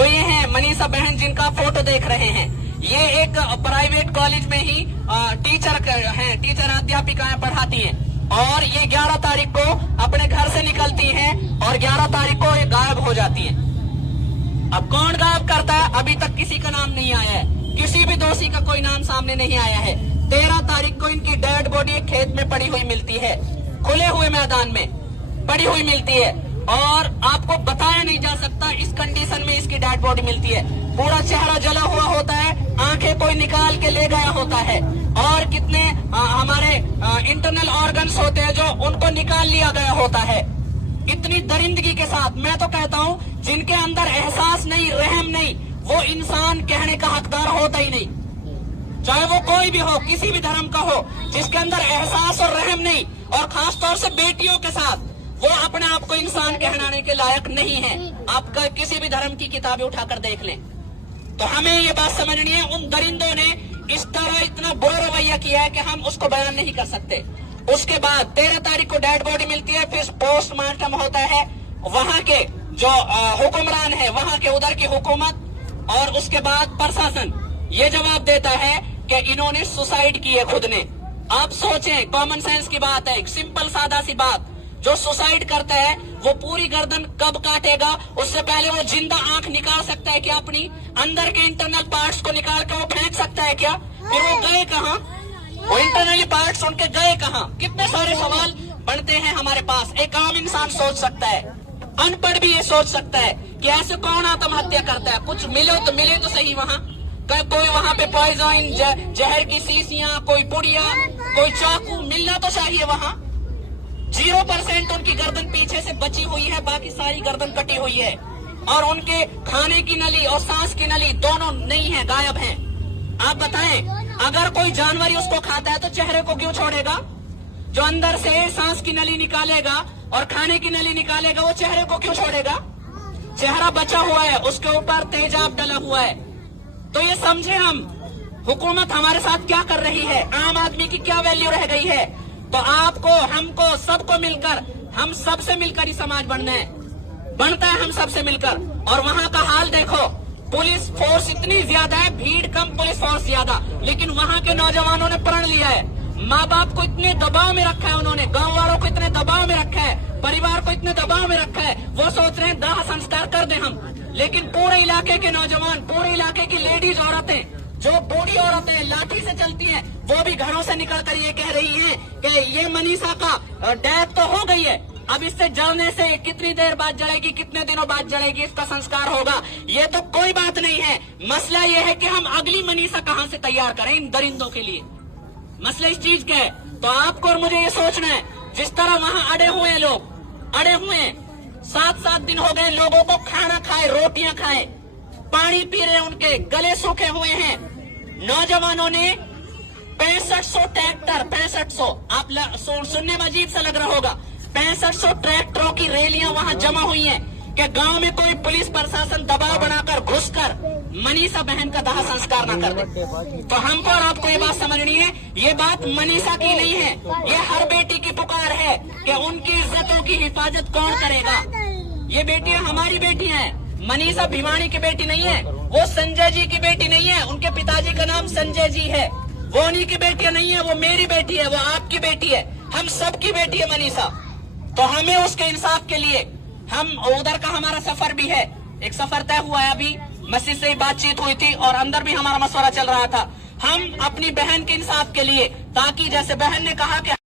जो ये हैं मनीषा बहन जिनका फोटो देख रहे हैं, ये एक प्राइवेट कॉलेज में ही टीचर अध्यापिकाएं पढ़ाती हैं और ये 11 तारीख को अपने घर से निकलती हैं और 11 तारीख को ये गायब हो जाती हैं। अब कौन गायब करता है, अभी तक किसी का नाम नहीं आया है, किसी भी दोषी का कोई नाम सामने नहीं आया है। 13 तारीख को इनकी डेड बॉडी एक खेत में पड़ी हुई मिलती है, खुले हुए मैदान में पड़ी हुई मिलती है और आपको बताया नहीं जा सकता इस कंडीशन में इसकी डेड बॉडी मिलती है। पूरा चेहरा जला हुआ होता है, आंखें कोई निकाल के ले गया होता है और कितने हमारे इंटरनल ऑर्गन्स होते हैं जो उनको निकाल लिया गया होता है। इतनी दरिंदगी के साथ, मैं तो कहता हूँ जिनके अंदर एहसास नहीं, रहम नहीं, वो इंसान कहने का हकदार होता ही नहीं, चाहे वो कोई भी हो, किसी भी धर्म का हो। जिसके अंदर एहसास और रहम नहीं, और खास तौर से बेटियों के साथ, वो अपने आप को इंसान कहलाने के लायक नहीं है। आप किसी भी धर्म की किताबें उठाकर देख लें। तो हमें ये बात समझनी है, उन दरिंदों ने इस तरह इतना बुरा रवैया किया है कि हम उसको बयान नहीं कर सकते। उसके बाद 13 तारीख को डेड बॉडी मिलती है, फिर पोस्टमार्टम होता है। वहां के जो हुक्मरान है, वहां के उधर की हुकूमत और उसके बाद प्रशासन ये जवाब देता है कि इन्होंने सुसाइड की है खुद ने। आप सोचें, कॉमन सेंस की बात है, एक सिंपल सादा सी बात, जो सुसाइड करता है वो पूरी गर्दन कब काटेगा, उससे पहले वो जिंदा आंख निकाल सकता है क्या, अपनी अंदर के इंटरनल पार्ट्स को निकाल के वो फेंक सकता है क्या? फिर वो गए कहाँ, वो इंटरनली पार्ट्स उनके गए कहाँ? कितने सारे सवाल बनते हैं हमारे पास। एक आम इंसान सोच सकता है, अनपढ़ भी ये सोच सकता है कि ऐसे कौन आत्महत्या करता है। कुछ मिले तो सही वहाँ, कोई वहाँ पे पॉइजन, जहर की शीशियां, कोई पुड़िया, कोई चाकू मिलना तो चाहिए वहाँ। 0% उनकी गर्दन पीछे से बची हुई है, बाकी सारी गर्दन कटी हुई है और उनके खाने की नली और सांस की नली दोनों नहीं है, गायब है। आप बताएं, अगर कोई जानवर उसको खाता है तो चेहरे को क्यों छोड़ेगा? जो अंदर से सांस की नली निकालेगा और खाने की नली निकालेगा, वो चेहरे को क्यों छोड़ेगा? चेहरा बचा हुआ है, उसके ऊपर तेजाब डला हुआ है। तो ये समझे हम, हुकूमत हमारे साथ क्या कर रही है, आम आदमी की क्या वैल्यू रह गई है। तो आपको, हमको, सबको मिलकर, हम सबसे मिलकर ही समाज बनता है हम सबसे मिलकर। और वहाँ का हाल देखो, पुलिस फोर्स इतनी ज्यादा है, भीड़ कम, पुलिस फोर्स ज्यादा, लेकिन वहाँ के नौजवानों ने प्रण लिया है। माँ बाप को इतने दबाव में रखा है उन्होंने, गाँव वालों को इतने दबाव में रखा है, परिवार को इतने दबाव में रखा है, वो सोच रहे हैं दाह संस्कार कर दें हम। लेकिन पूरे इलाके के नौजवान, पूरे इलाके की लेडीज औरतें, जो बूढ़ी औरतें लाठी से चलती हैं, वो भी घरों से निकलकर ये कह रही हैं कि ये मनीषा का डेथ तो हो गई है, अब इससे जलने से कितनी देर बाद जलेगी, कितने दिनों बाद जलेगी, इसका संस्कार होगा। ये तो कोई बात नहीं है, मसला ये है कि हम अगली मनीषा कहाँ से तैयार करें इन दरिंदों के लिए। मसला इस चीज का है। तो आपको और मुझे ये सोचना है, जिस तरह वहाँ अड़े हुए हैं लोग, अड़े हुए हैं, 7-7 दिन हो गए लोगों को खाना खाए, रोटियां खाए, पानी पी रहे, उनके गले सूखे हुए हैं। नौजवानों ने 6500 ट्रैक्टर, 6500, आप सुनने में अजीब सा लग रहा होगा, 6500 ट्रैक्टरों की रैलियां वहां जमा हुई हैं कि गांव में कोई पुलिस प्रशासन दबाव बनाकर, घुसकर मनीषा बहन का दाह संस्कार न कर दे। तो हमको और आपको ये बात समझनी है, ये बात मनीषा की नहीं है, ये हर बेटी की पुकार है कि उनकी इज्जतों की हिफाजत कौन करेगा। ये बेटियां हमारी बेटियां हैं। मनीषा भिवानी की बेटी नहीं है, वो संजय जी की बेटी नहीं है, उनके पिताजी का नाम संजय जी है। वो उन्हीं की बेटियां नहीं है, वो मेरी बेटी है, वो आपकी बेटी है, हम सबकी बेटी है मनीषा। तो हमें उसके इंसाफ के लिए, हम उधर का हमारा सफर भी है, एक सफर तय हुआ है, अभी मस्जिद से ही बातचीत हुई थी और अंदर भी हमारा मशवरा चल रहा था। हम अपनी बहन के इंसाफ के लिए, ताकि जैसे बहन ने कहा कि